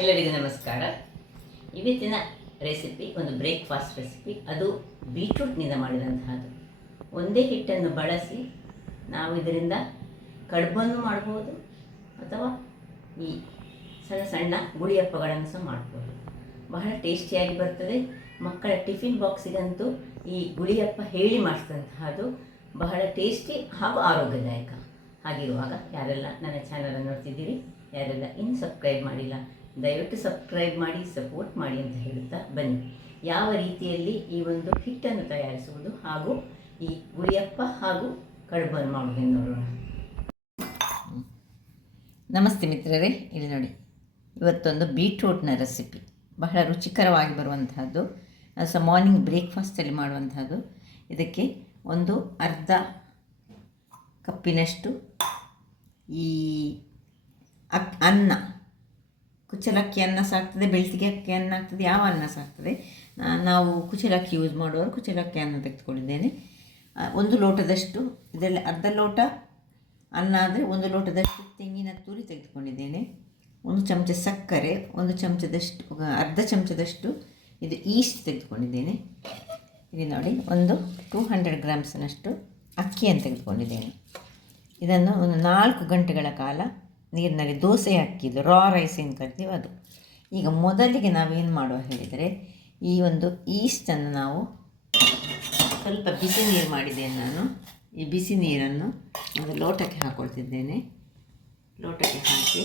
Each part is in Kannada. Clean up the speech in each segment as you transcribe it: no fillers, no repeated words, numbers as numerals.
ಎಲ್ಲರಿಗೂ ನಮಸ್ಕಾರ. ಇವತ್ತಿನ ರೆಸಿಪಿ ಒಂದು ಬ್ರೇಕ್ಫಾಸ್ಟ್ ರೆಸಿಪಿ. ಅದು ಬೀಟ್ರೂಟ್ನಿಂದ ಮಾಡಿದಂತಹದ್ದು. ಒಂದೇ ಹಿಟ್ಟನ್ನು ಬಳಸಿ ನಾವು ಇದರಿಂದ ಕಡುಬನ್ನು ಮಾಡ್ಬೋದು ಅಥವಾ ಈ ಸಣ್ಣ ಸಣ್ಣ ಗುಳಿಯಪ್ಪಗಳನ್ನು ಸಹ ಮಾಡ್ಬೋದು. ಬಹಳ ಟೇಸ್ಟಿಯಾಗಿ ಬರ್ತದೆ. ಮಕ್ಕಳ ಟಿಫಿನ್ ಬಾಕ್ಸಿಗಂತೂ ಈ ಗುಳಿಯಪ್ಪ ಹೇಳಿ ಮಾಡಿಸಿದಂತಹದ್ದು ಬಹಳ ಟೇಸ್ಟಿ ಹಾಗೂ ಆರೋಗ್ಯದಾಯಕ. ಹಾಗಿರುವಾಗ ಯಾರೆಲ್ಲ ನನ್ನ ಚಾನಲನ್ನು ನೋಡ್ತಿದ್ದೀರಿ, ಯಾರೆಲ್ಲ ಇನ್ನು ಸಬ್ಸ್ಕ್ರೈಬ್ ಮಾಡಿಲ್ಲ, ದಯವಿಟ್ಟು ಸಬ್ಸ್ಕ್ರೈಬ್ ಮಾಡಿ, ಸಪೋರ್ಟ್ ಮಾಡಿ ಅಂತ ಹೇಳುತ್ತಾ ಬನ್ನಿ ಯಾವ ರೀತಿಯಲ್ಲಿ ಈ ಒಂದು ಹಿಟ್ಟನ್ನು ತಯಾರಿಸುವುದು ಹಾಗೂ ಈ ಗುಳಿಯಪ್ಪ ಹಾಗೂ ಕಡುಬನ್ನು ಮಾಡುವುದನ್ನು ನೋಡೋಣ. ನಮಸ್ತೆ ಮಿತ್ರರೇ, ಇಲ್ಲಿ ನೋಡಿ, ಇವತ್ತೊಂದು ಬೀಟ್ರೂಟ್ನ ರೆಸಿಪಿ. ಬಹಳ ರುಚಿಕರವಾಗಿ ಬರುವಂತಹದ್ದು, ಸಹ ಮಾರ್ನಿಂಗ್ ಬ್ರೇಕ್ಫಾಸ್ಟಲ್ಲಿ ಮಾಡುವಂತಹದ್ದು. ಇದಕ್ಕೆ ಒಂದು ಅರ್ಧ ಕಪ್ಪಿನಷ್ಟು ಈ ಅನ್ನ, ಕುಚಲಕ್ಕಿ ಅನ್ನ ಸಾಕ್ತದೆ, ಬೆಳ್ತಿಗೆ ಅಕ್ಕಿ ಅನ್ನ ಆಗ್ತದೆ, ಯಾವ ಅನ್ನ ಸಾಕ್ತದೆ. ನಾವು ಕುಚಲಕ್ಕಿ ಯೂಸ್ ಮಾಡುವವರು ಕುಚಲಕ್ಕಿ ಅನ್ನ ತೆಗೆದುಕೊಂಡಿದ್ದೇನೆ. ಒಂದು ಲೋಟದಷ್ಟು, ಇದರಲ್ಲಿ ಅರ್ಧ ಲೋಟ ಅನ್ನ ಆದರೆ ಒಂದು ಲೋಟದಷ್ಟು ತೆಂಗಿನ ತುರಿ ತೆಗೆದುಕೊಂಡಿದ್ದೇನೆ. ಒಂದು ಚಮಚ ಸಕ್ಕರೆ, ಒಂದು ಚಮಚದಷ್ಟು, ಅರ್ಧ ಚಮಚದಷ್ಟು ಇದು ಈಸ್ಟ್ ತೆಗೆದುಕೊಂಡಿದ್ದೇನೆ. ಇಲ್ಲಿ ನೋಡಿ, ಒಂದು 200 ಗ್ರಾಮ್ಸ್ನಷ್ಟು ಅಕ್ಕಿಯನ್ನು ತೆಗೆದುಕೊಂಡಿದ್ದೇನೆ. ಇದನ್ನು ಒಂದು 4 ಗಂಟೆಗಳ ಕಾಲ ನೀರಿನಲ್ಲಿ ದೋಸೆ ಹಾಕಿದ್ದು ರಾ ರೈಸ್ ಏನು ಕರಿತೀವಿ ಅದು. ಈಗ ಮೊದಲಿಗೆ ನಾವೇನು ಮಾಡುವ ಹೇಳಿದರೆ, ಈ ಒಂದು ಈಸ್ಟನ್ನು ನಾವು ಸ್ವಲ್ಪ ಬಿಸಿ ನೀರು ಮಾಡಿದ್ದೇನೆ ನಾನು. ಈ ಬಿಸಿ ನೀರನ್ನು ಒಂದು ಲೋಟಕ್ಕೆ ಹಾಕ್ಕೊಳ್ತಿದ್ದೇನೆ. ಲೋಟಕ್ಕೆ ಹಾಕಿ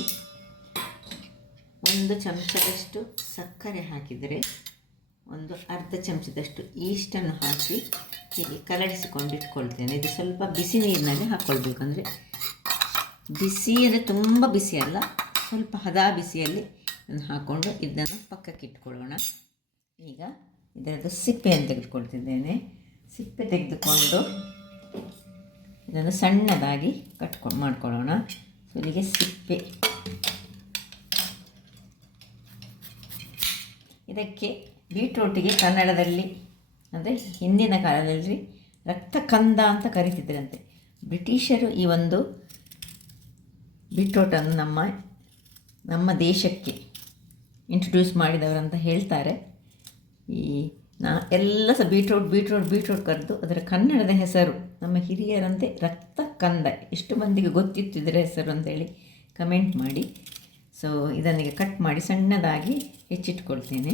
ಒಂದು ಚಮಚದಷ್ಟು ಸಕ್ಕರೆ ಹಾಕಿದರೆ ಒಂದು ಅರ್ಧ ಚಮಚದಷ್ಟು ಈಸ್ಟನ್ನು ಹಾಕಿ ಹೀಗೆ ಕಲಡಿಸಿಕೊಂಡು ಇಟ್ಕೊಳ್ತೇನೆ. ಇದು ಸ್ವಲ್ಪ ಬಿಸಿ ನೀರಿನಲ್ಲಿ ಹಾಕ್ಕೊಳ್ಬೇಕಂದ್ರೆ, ಬಿಸಿ ಅಂದರೆ ತುಂಬ ಬಿಸಿ ಅಲ್ಲ, ಸ್ವಲ್ಪ ಹದ ಬಿಸಿಯಲ್ಲಿ ಇದನ್ನು ಹಾಕ್ಕೊಂಡು ಇದನ್ನು ಪಕ್ಕಕ್ಕೆ ಇಟ್ಕೊಳ್ಳೋಣ. ಈಗ ಇದರದ್ದು ಸಿಪ್ಪೆಯನ್ನು ತೆಗೆದುಕೊಳ್ತಿದ್ದೇನೆ. ಸಿಪ್ಪೆ ತೆಗೆದುಕೊಂಡು ಇದನ್ನು ಸಣ್ಣದಾಗಿ ಮಾಡ್ಕೊಳ್ಳೋಣ. ಸೊ ಇಲ್ಲಿಗೆ ಸಿಪ್ಪೆ. ಇದಕ್ಕೆ ಬೀಟ್ರೂಟಿಗೆ ಕನ್ನಡದಲ್ಲಿ ಅಂದರೆ ಹಿಂದಿನ ಕಾಲದಲ್ಲಿ ರಕ್ತಕಂದ ಅಂತ ಕರೀತಿದ್ದರಂತೆ. ಬ್ರಿಟಿಷರು ಈ ಒಂದು ಬೀಟ್ರೂಟನ್ನು ನಮ್ಮ ದೇಶಕ್ಕೆ ಇಂಟ್ರೊಡ್ಯೂಸ್ ಮಾಡಿದವರಂತ ಹೇಳ್ತಾರೆ. ಎಲ್ಲ ಸಹ ಬೀಟ್ರೂಟ್ ಕರೆದು ಅದರ ಕನ್ನಡದ ಹೆಸರು ನಮ್ಮ ಹಿರಿಯರಂತೆ ರಕ್ತಕಂದ. ಎಷ್ಟು ಮಂದಿಗೆ ಗೊತ್ತಿತ್ತು ಇದರ ಹೆಸರು ಅಂತೇಳಿ ಕಮೆಂಟ್ ಮಾಡಿ. ಸೊ ಇದನ್ನೀಗ ಕಟ್ ಮಾಡಿ ಸಣ್ಣದಾಗಿ ಹೆಚ್ಚಿಟ್ಕೊಳ್ತೇನೆ.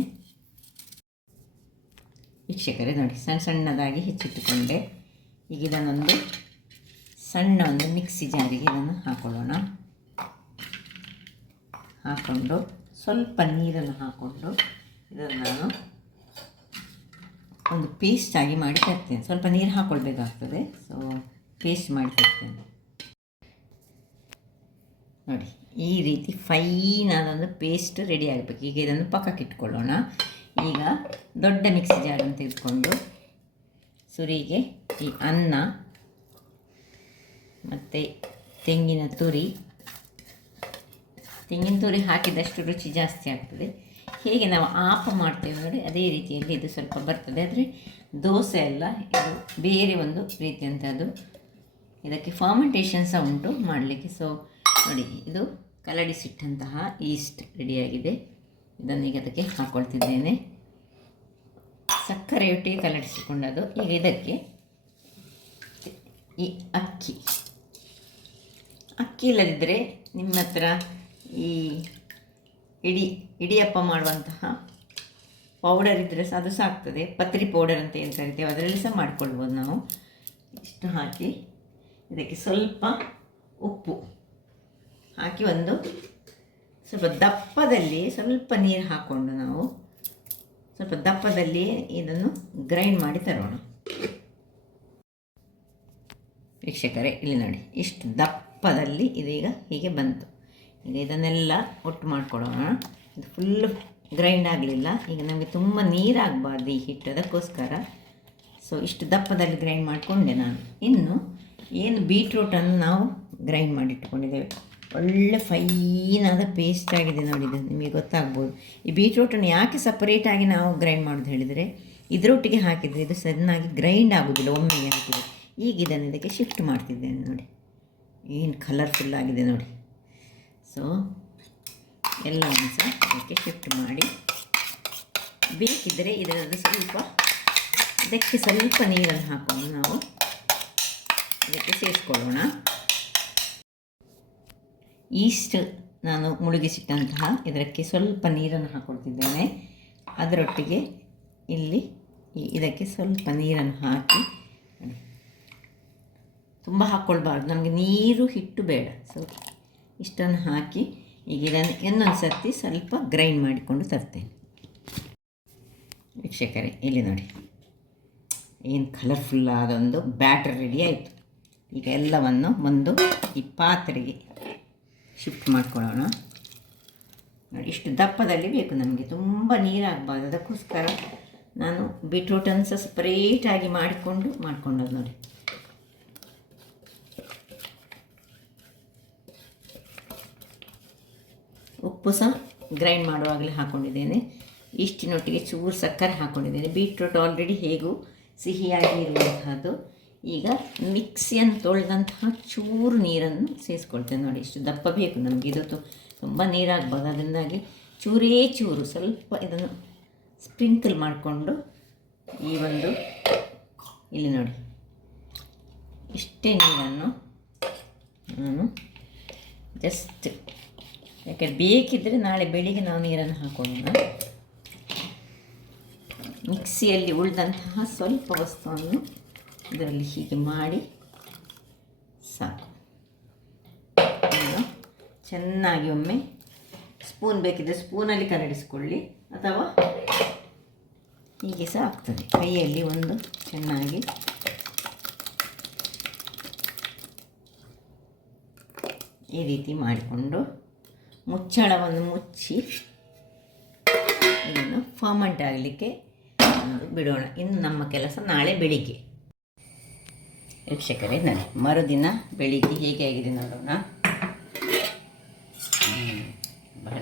ವೀಕ್ಷಕರೇ ನೋಡಿ, ಸಣ್ಣದಾಗಿ ಹೆಚ್ಚಿಟ್ಟುಕೊಂಡೆ. ಈಗ ಇದನ್ನೊಂದು ಸಣ್ಣ ಒಂದು ಮಿಕ್ಸಿ ಜಾರಿಗೆ ಇದನ್ನು ಹಾಕೊಳ್ಳೋಣ. ಹಾಕ್ಕೊಂಡು ಸ್ವಲ್ಪ ನೀರನ್ನು ಹಾಕ್ಕೊಂಡು ಇದನ್ನು ನಾನು ಒಂದು ಪೇಸ್ಟಾಗಿ ಮಾಡಿ ತರ್ತೇನೆ. ಸ್ವಲ್ಪ ನೀರು ಹಾಕ್ಕೊಳ್ಬೇಕಾಗ್ತದೆ. ಸೊ ಪೇಸ್ಟ್ ಮಾಡಿ ತರ್ತೇನೆ ನೋಡಿ. ಈ ರೀತಿ ಫೈನಾದೊಂದು ಪೇಸ್ಟ್ ರೆಡಿ ಆಗಬೇಕು. ಈಗ ಇದನ್ನು ಪಕ್ಕಕ್ಕೆ ಇಟ್ಕೊಳ್ಳೋಣ. ಈಗ ದೊಡ್ಡ ಮಿಕ್ಸಿ ಜಾರನ್ನು ತೆಗೆದುಕೊಂಡು ಸುರಿಗೆ ಈ ಅನ್ನ ಮತ್ತು ತೆಂಗಿನ ತುರಿ ಹಾಕಿದಷ್ಟು ರುಚಿ ಜಾಸ್ತಿ ಆಗ್ತದೆ. ಹೇಗೆ ನಾವು ಆಪ ಮಾಡ್ತೇವೆ ನೋಡಿ, ಅದೇ ರೀತಿಯಲ್ಲಿ ಇದು ಸ್ವಲ್ಪ ಬರ್ತದೆ. ಆದರೆ ದೋಸೆ ಅಲ್ಲ, ಇದು ಬೇರೆ ಒಂದು ರೀತಿಯಂಥದ್ದು. ಇದಕ್ಕೆ ಫರ್ಮೆಂಟೇಷನ್ ಸಹ ಉಂಟು ಮಾಡಲಿಕ್ಕೆ. ಸೊ ನೋಡಿ, ಇದು ಕಲಡಿಸಿಟ್ಟಂತಹ ಈಸ್ಟ್ ರೆಡಿಯಾಗಿದೆ. ಇದನ್ನೀಗ ಅದಕ್ಕೆ ಹಾಕ್ಕೊಳ್ತಿದ್ದೇನೆ. ಸಕ್ಕರೆಯೊಟ್ಟಿಗೆ ಕಲಡಿಸಿಕೊಂಡದು. ಈಗ ಇದಕ್ಕೆ ಈ ಅಕ್ಕಿ ಇಲ್ಲದಿದ್ದರೆ ನಿಮ್ಮ ಹತ್ರ ಈ ಇಡಿಯಪ್ಪ ಮಾಡುವಂತಹ ಪೌಡರ್ ಇದ್ದರೆ ಸಹ ಅದು ಸಾಕ್ತದೆ. ಪತ್ರಿ ಪೌಡರ್ ಅಂತ ಏನು ಕರಿತೇವೆ, ಅದರಲ್ಲಿ ಸಹ ಮಾಡ್ಕೊಳ್ಬೋದು ನಾವು. ಇಷ್ಟು ಹಾಕಿ ಇದಕ್ಕೆ ಸ್ವಲ್ಪ ಉಪ್ಪು ಹಾಕಿ ಒಂದು ಸ್ವಲ್ಪ ದಪ್ಪದಲ್ಲಿ ಸ್ವಲ್ಪ ನೀರು ಹಾಕ್ಕೊಂಡು ನಾವು ಸ್ವಲ್ಪ ದಪ್ಪದಲ್ಲಿ ಇದನ್ನು ಗ್ರೈಂಡ್ ಮಾಡಿ ತರೋಣ. ವೀಕ್ಷಕರೇ, ಇಲ್ಲಿ ನೋಡಿ, ಇಷ್ಟು ದಪ್ಪದಲ್ಲಿ ಇದೀಗ ಹೀಗೆ ಬಂತು. ಈಗ ಇದನ್ನೆಲ್ಲ ಒಟ್ಟು ಮಾಡ್ಕೊಳ್ಳೋಣ. ಇದು ಫುಲ್ಲು ಗ್ರೈಂಡ್ ಆಗಲಿಲ್ಲ. ಈಗ ನಮಗೆ ತುಂಬ ನೀರಾಗಬಾರ್ದು ಈ ಹಿಟ್ಟು, ಅದಕ್ಕೋಸ್ಕರ ಸೊ ಇಷ್ಟು ದಪ್ಪದಲ್ಲಿ ಗ್ರೈಂಡ್ ಮಾಡಿಕೊಂಡೆ ನಾನು. ಇನ್ನು ಏನು ಬೀಟ್ರೂಟನ್ನು ನಾವು ಗ್ರೈಂಡ್ ಮಾಡಿಟ್ಕೊಂಡಿದ್ದೇವೆ, ಒಳ್ಳೆ ಫೈನಾದ ಪೇಸ್ಟ್ ಆಗಿದೆ ನೋಡಿ. ಇದು ನಿಮಗೆ ಗೊತ್ತಾಗ್ಬೋದು. ಈ ಬೀಟ್ರೂಟನ್ನು ಯಾಕೆ ಸಪರೇಟಾಗಿ ನಾವು ಗ್ರೈಂಡ್ ಮಾಡೋದು ಹೇಳಿದರೆ, ಇದರೊಟ್ಟಿಗೆ ಹಾಕಿದರೆ ಇದು ಚೆನ್ನಾಗಿ ಗ್ರೈಂಡ್ ಆಗೋದಿಲ್ಲ ಒಮ್ಮೆಗೆ ಹಾಕಿದರೆ. ಈಗ ಇದನ್ನು ಇದಕ್ಕೆ ಶಿಫ್ಟ್ ಮಾಡ್ತಿದ್ದೇನೆ ನೋಡಿ. ಏನು ಕಲರ್ಫುಲ್ ಆಗಿದೆ ನೋಡಿ. ಸೊ ಎಲ್ಲವನ್ನು ಸಹ ಅದಕ್ಕೆ ಶಿಫ್ಟ್ ಮಾಡಿ, ಬೇಕಿದ್ದರೆ ಇದಕ್ಕೆ ಸ್ವಲ್ಪ ನೀರನ್ನು ಹಾಕೊಂಡು ನಾವು ಇದಕ್ಕೆ ಸೇರಿಸ್ಕೊಳ್ಳೋಣ. ಈಸ್ಟ್ ನಾನು ಮುಳುಗಿಸಿಟ್ಟಂತಹ ಇದಕ್ಕೆ ಸ್ವಲ್ಪ ನೀರನ್ನು ಹಾಕ್ಕೊಳ್ತಿದ್ದೇನೆ. ಅದರೊಟ್ಟಿಗೆ ಇಲ್ಲಿ ಇದಕ್ಕೆ ಸ್ವಲ್ಪ ನೀರನ್ನು ಹಾಕಿ, ತುಂಬ ಹಾಕ್ಕೊಳ್ಬಾರ್ದು, ನಮಗೆ ನೀರು ಹಿಟ್ಟು ಬೇಡ. ಸೊ ಇಷ್ಟನ್ನು ಹಾಕಿ ಈಗ ಇದನ್ನು ಇನ್ನೊಂದು ಸರ್ತಿ ಸ್ವಲ್ಪ ಗ್ರೈಂಡ್ ಮಾಡಿಕೊಂಡು ತರ್ತೇನೆ. ವೀಕ್ಷಕರೇ, ಇಲ್ಲಿ ನೋಡಿ ಏನು ಕಲರ್ಫುಲ್ ಆದೊಂದು ಬ್ಯಾಟರ್ ರೆಡಿ ಆಯಿತು. ಈಗ ಎಲ್ಲವನ್ನು ಒಂದು ಈ ಪಾತ್ರೆಗೆ ಶಿಫ್ಟ್ ಮಾಡ್ಕೊಳ್ಳೋಣ. ನೋಡಿ, ಇಷ್ಟು ದಪ್ಪದಲ್ಲಿ ಬೇಕು ನಮಗೆ, ತುಂಬ ನೀರಾಗಬಾರ್ದು. ಅದಕ್ಕೋಸ್ಕರ ನಾನು ಬೀಟ್ರೂಟನ್ನು ಸಹ ಸಪ್ರೇಟಾಗಿ ಮಾಡ್ಕೊಂಡದ್ದು ನೋಡಿ. ಉಪ್ಪು ಸಹ ಗ್ರೈಂಡ್ ಮಾಡುವಾಗಲೇ ಹಾಕ್ಕೊಂಡಿದ್ದೇನೆ. ಇಷ್ಟಿನೊಟ್ಟಿಗೆ ಚೂರು ಸಕ್ಕರೆ ಹಾಕ್ಕೊಂಡಿದ್ದೇನೆ. ಬೀಟ್ರೂಟ್ ಆಲ್ರೆಡಿ ಹೇಗೂ ಸಿಹಿಯಾಗಿ ಇರುವಂತಹದ್ದು. ಈಗ ಮಿಕ್ಸಿಯನ್ನು ತೊಳೆದಂತಹ ಚೂರು ನೀರನ್ನು ಸೇರಿಸ್ಕೊಳ್ತೇನೆ. ನೋಡಿ, ಇಷ್ಟು ದಪ್ಪ ಬೇಕು ನಮಗೆ. ಇದು ತುಂಬ ನೀರಾಗ್ಬೋದು, ಅದರಿಂದಾಗಿ ಚೂರೇ ಚೂರು ಸ್ವಲ್ಪ ಇದನ್ನು ಸ್ಪ್ರಿಂಕಲ್ ಮಾಡಿಕೊಂಡು ಈ ಒಂದು ಇಲ್ಲಿ ನೋಡಿ ಇಷ್ಟೇ ನೀರನ್ನು ನಾನು ಜಸ್ಟ್, ಯಾಕೆಂದರೆ ಬೇಕಿದ್ದರೆ ನಾಳೆ ಬೆಳಿಗ್ಗೆ ನಾವು ನೀರನ್ನು ಹಾಕೊಳ್ಳೋಣ. ಮಿಕ್ಸಿಯಲ್ಲಿ ಉಳಿದಂತಹ ಸ್ವಲ್ಪ ವಸ್ತುವನ್ನು ಇದರಲ್ಲಿ ಹೀಗೆ ಮಾಡಿ ಸಾಕು. ಚೆನ್ನಾಗಿ ಒಮ್ಮೆ ಸ್ಪೂನ್ ಬೇಕಿದ್ದರೆ ಸ್ಪೂನಲ್ಲಿ ಕರಡಿಸ್ಕೊಳ್ಳಿ, ಅಥವಾ ಹೀಗೆ ಸಹ ಆಗ್ತದೆ. ಕೈಯಲ್ಲಿ ಒಂದು ಚೆನ್ನಾಗಿ ಈ ರೀತಿ ಮಾಡಿಕೊಂಡು ಮುಚ್ಚಳವನ್ನು ಮುಚ್ಚಿ ಇದನ್ನು ಫರ್ಮೆಂಟ್ ಆಗಲಿಕ್ಕೆ ಬಿಡೋಣ. ಇನ್ನು ನಮ್ಮ ಕೆಲಸ ನಾಳೆ ಬೆಳಿಗ್ಗೆ. ವೀಕ್ಷಕರೇ, ನಾನು ಮರುದಿನ ಬೆಳಿಗ್ಗೆ ಹೇಗೆ ಆಗಿದೆ ನೋಡೋಣ. ಬಹಳ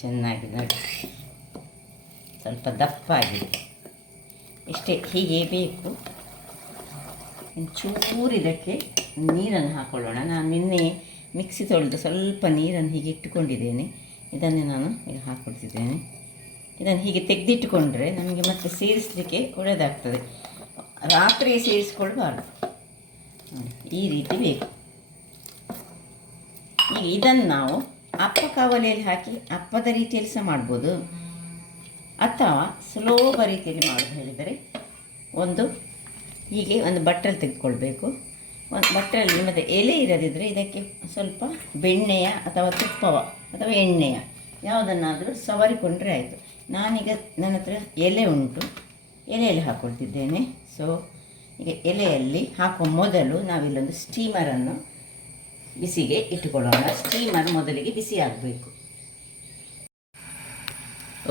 ಚೆನ್ನಾಗಿದೆ ನೋಡಿ, ಸ್ವಲ್ಪ ದಪ್ಪ ಆಗಿದೆ. ಇಷ್ಟೇ, ಹೀಗೆ ಬೇಕು. ಚೂರು ಇದಕ್ಕೆ ನೀರನ್ನು ಹಾಕ್ಕೊಳ್ಳೋಣ. ನಾನು ನಿನ್ನೆ ಮಿಕ್ಸಿ ತೊಳೆದು ಸ್ವಲ್ಪ ನೀರನ್ನು ಹೀಗೆ ಇಟ್ಟುಕೊಂಡಿದ್ದೇನೆ. ಇದನ್ನೇ ನಾನು ಈಗ ಹಾಕ್ಕೊಳ್ತಿದ್ದೇನೆ. ಇದನ್ನು ಹೀಗೆ ತೆಗೆದಿಟ್ಟುಕೊಂಡ್ರೆ ನಮಗೆ ಮತ್ತೆ ಸೇರಿಸಲಿಕ್ಕೆ ಒಳ್ಳೆಯದಾಗ್ತದೆ. ರಾತ್ರಿ ಸೇರಿಸ್ಕೊಳ್ಬಾರ್ದು, ಈ ರೀತಿ ಬೇಕು. ಈಗ ಇದನ್ನು ನಾವು ಅಪ್ಪ ಕಾವಲಿಯಲ್ಲಿ ಹಾಕಿ ಅಪ್ಪದ ರೀತಿಯಲ್ಲಿ ಸಹ ಮಾಡ್ಬೋದು, ಅಥವಾ ಸುಲಭ ರೀತಿಯಲ್ಲಿ ಮಾಡೋದು ಹೇಳಿದರೆ ಹೀಗೆ ಒಂದು ಬಟ್ಟಲು ತೆಗೆದುಕೊಳ್ಬೇಕು. ಒಂದು ಬಟ್ಟಲಲ್ಲಿ ನಿಮ್ಮದು ಎಲೆ ಇರದಿದ್ದರೆ ಇದಕ್ಕೆ ಸ್ವಲ್ಪ ಬೆಣ್ಣೆಯ ಅಥವಾ ತುಪ್ಪವ ಅಥವಾ ಎಣ್ಣೆಯ ಯಾವುದನ್ನಾದರೂ ಸವರಿಕೊಂಡ್ರೆ ಆಯಿತು. ನಾನೀಗ ನನ್ನ ಹತ್ರ ಎಲೆ ಉಂಟು, ಎಲೆಯಲ್ಲಿ ಹಾಕ್ಕೊಳ್ತಿದ್ದೇನೆ. ಸೊ ಈಗ ಎಲೆಯಲ್ಲಿ ಹಾಕುವ ಮೊದಲು ನಾವಿಲ್ಲೊಂದು ಸ್ಟೀಮರನ್ನು ಬಿಸಿಗೆ ಇಟ್ಟುಕೊಳ್ಳೋಣ. ಸ್ಟೀಮರ್ ಮೊದಲಿಗೆ ಬಿಸಿ ಆಗಬೇಕು.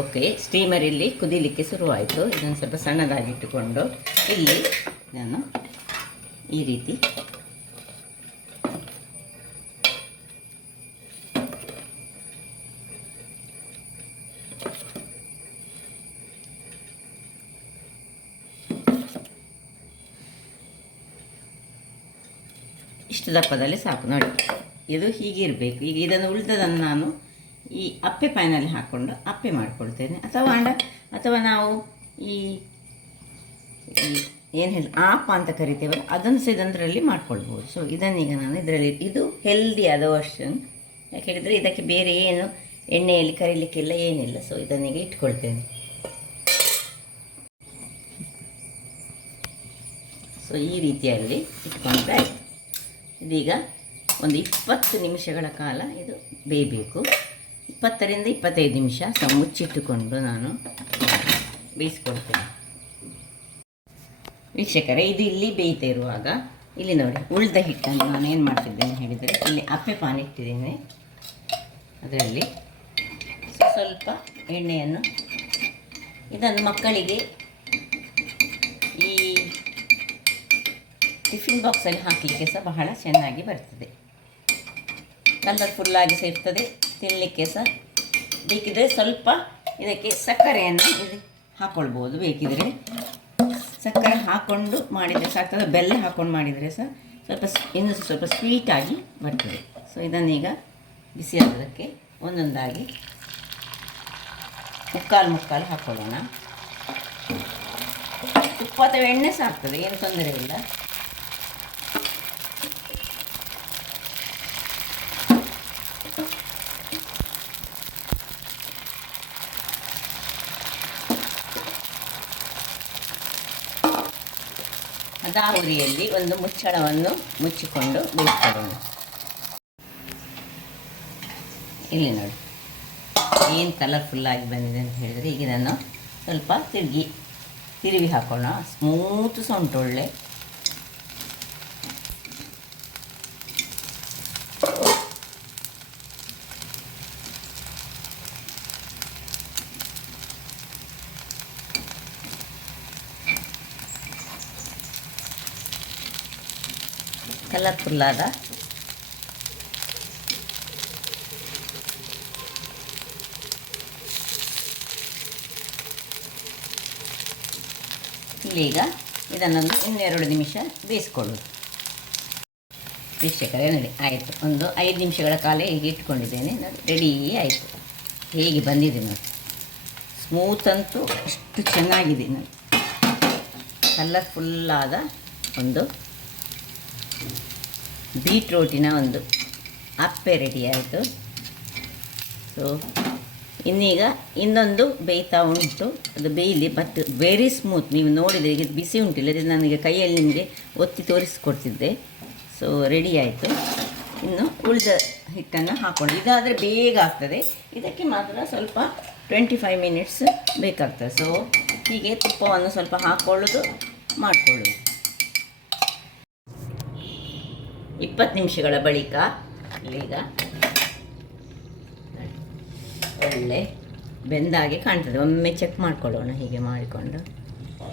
ಓಕೆ, ಸ್ಟೀಮರ್ ಇಲ್ಲಿ ಕುದಿಲಿಕ್ಕೆ ಶುರುವಾಯಿತು. ಇದನ್ನು ಸ್ವಲ್ಪ ಸಣ್ಣದಾಗಿಟ್ಟುಕೊಂಡು ಇಲ್ಲಿ ನಾನು ಈ ರೀತಿ ಇಷ್ಟು ದಪ್ಪದಲ್ಲಿ ಸಾಕು ನೋಡಿ. ಇದು ಹೀಗೆ ಇರಬೇಕು. ಈಗ ಇದನ್ನು ಉಳಿದದನ್ನು ನಾನು ಈ ಅಪ್ಪೆ ಪ್ಯಾನಲ್ಲಿ ಹಾಕ್ಕೊಂಡು ಅಪ್ಪೆ ಮಾಡಿಕೊಳ್ತೇನೆ, ಅಥವಾ ನಾವು ಈ ಏನು ಹೇಳಿ ಆಪ ಅಂತ ಕರಿತೇವಲ್ಲ, ಅದನ್ನು ಸಹ ಇದರಲ್ಲಿ ಮಾಡ್ಕೊಳ್ಬೋದು. ಸೊ ಇದನ್ನೀಗ ನಾನು ಇದು ಹೆಲ್ದಿ ಆದ ವರ್ಷನ್, ಯಾಕೆ ಹೇಳಿದರೆ ಇದಕ್ಕೆ ಬೇರೆ ಏನು ಎಣ್ಣೆಯಲ್ಲಿ ಕರಿಲಿಕ್ಕೆಲ್ಲ ಏನಿಲ್ಲ. ಸೊ ಇದನ್ನೀಗ ಇಟ್ಕೊಳ್ತೇನೆ. ಸೊ ಈ ರೀತಿಯಲ್ಲಿ ಇಟ್ಕೊಂಡ್ರೆ ಆಯಿತು. ಇದೀಗ ಒಂದು 20 ನಿಮಿಷಗಳ ಕಾಲ ಇದು ಬೇಯಬೇಕು. 20ರಿಂದ 25 ನಿಮಿಷ ಸಹ ಮುಚ್ಚಿಟ್ಟುಕೊಂಡು ನಾನು ಬೇಯಿಸ್ಕೊಳ್ತೇನೆ. ವೀಕ್ಷಕರೇ, ಇದು ಇಲ್ಲಿ ಬೇಯ್ತಾ ಇರುವಾಗ ಇಲ್ಲಿ ನೋಡಿ ಉಳಿದ ಹಿಟ್ಟನ್ನು ನಾನು ಏನು ಮಾಡ್ತಿದ್ದೇನೆ ಹೇಳಿದರೆ, ಇಲ್ಲಿ ಅಪ್ಪೆ ಪಾನ್ ಇಟ್ಟಿದ್ದೇನೆ. ಅದರಲ್ಲಿ ಸ್ವಲ್ಪ ಎಣ್ಣೆಯನ್ನು, ಇದನ್ನು ಮಕ್ಕಳಿಗೆ ಈ ಟಿಫಿನ್ ಬಾಕ್ಸಲ್ಲಿ ಹಾಕಲಿಕ್ಕೆ ಸಹ ಬಹಳ ಚೆನ್ನಾಗಿ ಬರ್ತದೆ. ಕಲರ್ಫುಲ್ಲಾಗಿ ಸಹ ಇರ್ತದೆ, ತಿನ್ನಲಿಕ್ಕೆ ಸಹ. ಬೇಕಿದ್ರೆ ಸ್ವಲ್ಪ ಇದಕ್ಕೆ ಸಕ್ಕರೆಯನ್ನು ಹಾಕ್ಕೊಳ್ಬೋದು. ಬೇಕಿದ್ರೆ ಸಕ್ಕರೆ ಹಾಕ್ಕೊಂಡು ಮಾಡಿದರೆ ಸಾಕ್ತದೆ, ಬೆಲ್ಲ ಹಾಕ್ಕೊಂಡು ಮಾಡಿದರೆ ಸಹ ಇನ್ನೂ ಸ್ವಲ್ಪ ಸ್ವೀಟಾಗಿ ಬರ್ತದೆ. ಸೊ ಇದನ್ನೀಗ ಬಿಸಿಯಾದದಕ್ಕೆ ಒಂದೊಂದಾಗಿ ಮುಕ್ಕಾಲು ಹಾಕ್ಕೊಳ್ಳೋಣ. ಉಪ್ಪು ಅಥವಾ ಎಣ್ಣೆ ಸಾಕ್ತದೆ, ಏನು ತೊಂದರೆ ಇಲ್ಲ. ಅದ ಉರಿಯಲ್ಲಿ ಒಂದು ಮುಚ್ಚಳವನ್ನು ಮುಚ್ಚಿಕೊಂಡು ಬೇಯಿಸ್ಕೊಳ್ಳೋಣ. ಇಲ್ಲಿ ನೋಡಿ ಏನು ಕಲರ್ಫುಲ್ಲಾಗಿ ಬಂದಿದೆ ಅಂತ ಹೇಳಿದರೆ, ಈಗ ನಾನು ಸ್ವಲ್ಪ ತಿರುವಿ ಹಾಕೋಣ. ಸ್ಮೂತ್ ಸೌಂಡ್ ಒಳ್ಳೆ. ಕಲರ್ಫುಲ್ಲಾದ ಇಲ್ಲೀಗ ಇದನ್ನೊಂದು 2 ನಿಮಿಷ ಬೇಯಿಸ್ಕೊಳ್ಳೋದು. ವೀಕ್ಷಕರೇ ನೋಡಿ ಆಯಿತು, ಒಂದು 5 ನಿಮಿಷಗಳ ಕಾಲ ಹೀಗೆ ಇಟ್ಕೊಂಡಿದ್ದೇನೆ. ನೋಡಿ ರೆಡಿ ಆಯಿತು. ಹೇಗೆ ಬಂದಿದೆ ನೋಡಿ, ಸ್ಮೂತ್ ಅಂತೂ ಅಷ್ಟು ಚೆನ್ನಾಗಿದೆ ನೋಡಿ. ಕಲರ್ಫುಲ್ಲಾದ ಒಂದು ಬೀಟ್ರೋಟಿನ ಒಂದು ಅಪ್ಪೆ ರೆಡಿ ಆಯಿತು. ಸೊ ಇನ್ನೀಗ ಇನ್ನೊಂದು ಬೇಯ್ತಾ ಉಂಟು, ಅದು ಬೇಯಲಿ. But very smooth. ನೀವು ನೋಡಿದರೆ ಈಗ ಬಿಸಿ ಉಂಟಿಲ್ಲ, ಇದು ನನಗೆ ಕೈಯಲ್ಲಿ ನಿಮಗೆ ಒತ್ತಿ ತೋರಿಸ್ಕೊಡ್ತಿದ್ದೆ. ಸೊ ರೆಡಿ ಆಯಿತು. ಇನ್ನು ಉಳಿದ ಹಿಟ್ಟನ್ನು ಹಾಕ್ಕೊಂಡು, ಇದಾದರೆ ಬೇಗ ಆಗ್ತದೆ. ಇದಕ್ಕೆ ಮಾತ್ರ ಸ್ವಲ್ಪ 25 ಮಿನಿಟ್ಸ್ ಬೇಕಾಗ್ತದೆ. ಸೊ ಹೀಗೆ ತುಪ್ಪವನ್ನು ಸ್ವಲ್ಪ ಹಾಕ್ಕೊಳ್ಳೋದು ಮಾಡಿಕೊಳ್ಳೋದು. 20 ನಿಮಿಷಗಳ ಬಳಿಕ ಈಗ ಒಳ್ಳೆ ಬೆಂದಾಗೆ ಕಾಣ್ತದೆ. ಒಮ್ಮೆ ಚೆಕ್ ಮಾಡಿಕೊಳ್ಳೋಣ ಹೀಗೆ ಮಾಡಿಕೊಂಡು.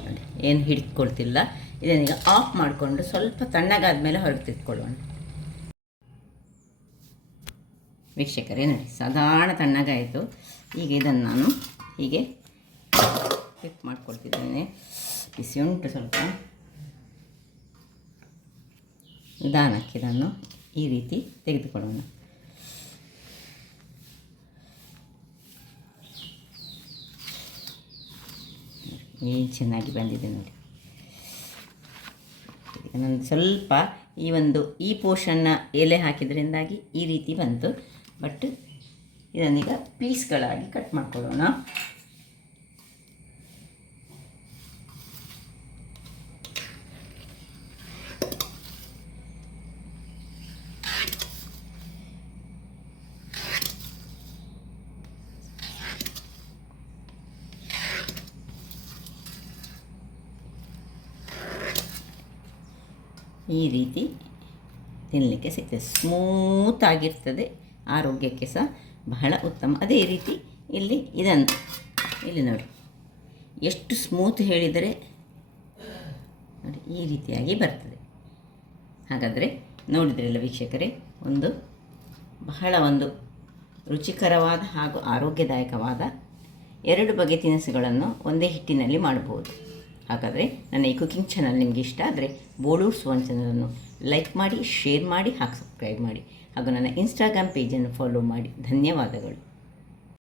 ನೋಡಿ ಏನು ಹಿಡ್ಕೊಳ್ತಿಲ್ಲ. ಇದನ್ನೀಗ ಆಫ್ ಮಾಡಿಕೊಂಡು ಸ್ವಲ್ಪ ತಣ್ಣಗಾದ ಮೇಲೆ ಹೊರಗೆ ತೆಗೆದುಕೊಳ್ಳೋಣ. ವೀಕ್ಷಕರೇ ನೋಡಿ ಸಾಧಾರಣ ತಣ್ಣಗಾಯಿತು. ಈಗ ಇದನ್ನು ನಾನು ಹೀಗೆ ಚೆಕ್ ಮಾಡ್ಕೊಳ್ತಿದ್ದೇನೆ. ಬಿಸಿ ಉಂಟು ಸ್ವಲ್ಪ. ನಿಧಾನಕ್ಕೆ ಇದನ್ನು ಈ ರೀತಿ ತೆಗೆದುಕೊಳ್ಳೋಣ. ಏನು ಚೆನ್ನಾಗಿ ಬಂದಿದೆ ನೋಡಿ. ನಾನು ಸ್ವಲ್ಪ ಈ ಪೋರ್ಷನ್ನ ಎಲೆ ಹಾಕಿದ್ರಿಂದಾಗಿ ಈ ರೀತಿ ಬಂತು. ಬಟ್ ಇದನ್ನೀಗ ಪೀಸ್ಗಳಾಗಿ ಕಟ್ ಮಾಡ್ಕೊಳ್ಳೋಣ. ಈ ರೀತಿ ತಿನ್ನಲಿಕ್ಕೆ ಸಿಗ್ತದೆ. ಸ್ಮೂತ್ ಆಗಿರ್ತದೆ, ಆರೋಗ್ಯಕ್ಕೆ ಸಹ ಬಹಳ ಉತ್ತಮ. ಅದೇ ರೀತಿ ಇಲ್ಲಿ ನೋಡಿ ಎಷ್ಟು ಸ್ಮೂತ್ ಹೇಳಿದರೆ ನೋಡಿ ಈ ರೀತಿಯಾಗಿ ಬರ್ತದೆ. ಹಾಗಾದರೆ ನೋಡಿದ್ರಲ್ಲ ವೀಕ್ಷಕರೇ, ಬಹಳ ರುಚಿಕರವಾದ ಹಾಗೂ ಆರೋಗ್ಯದಾಯಕವಾದ 2 ಬಗೆಯ ತಿನಿಸುಗಳನ್ನು ಒಂದೇ ಹಿಟ್ಟಿನಲ್ಲಿ ಮಾಡಬಹುದು. ಹಾಗಾದರೆ ನನ್ನ ಈ ಕುಕಿಂಗ್ ಚಾನಲ್ ನಿಮಗೆ ಇಷ್ಟ ಆದರೆ ಬೋಳೂರು ಸುವರ್ಣ ಚಾನಲನ್ನು ಲೈಕ್ ಮಾಡಿ, ಶೇರ್ ಮಾಡಿ ಹಾಗೂ ಸಬ್ಸ್ಕ್ರೈಬ್ ಮಾಡಿ ಹಾಗೂ ನನ್ನ ಇನ್ಸ್ಟಾಗ್ರಾಮ್ ಪೇಜನ್ನು ಫಾಲೋ ಮಾಡಿ. ಧನ್ಯವಾದಗಳು.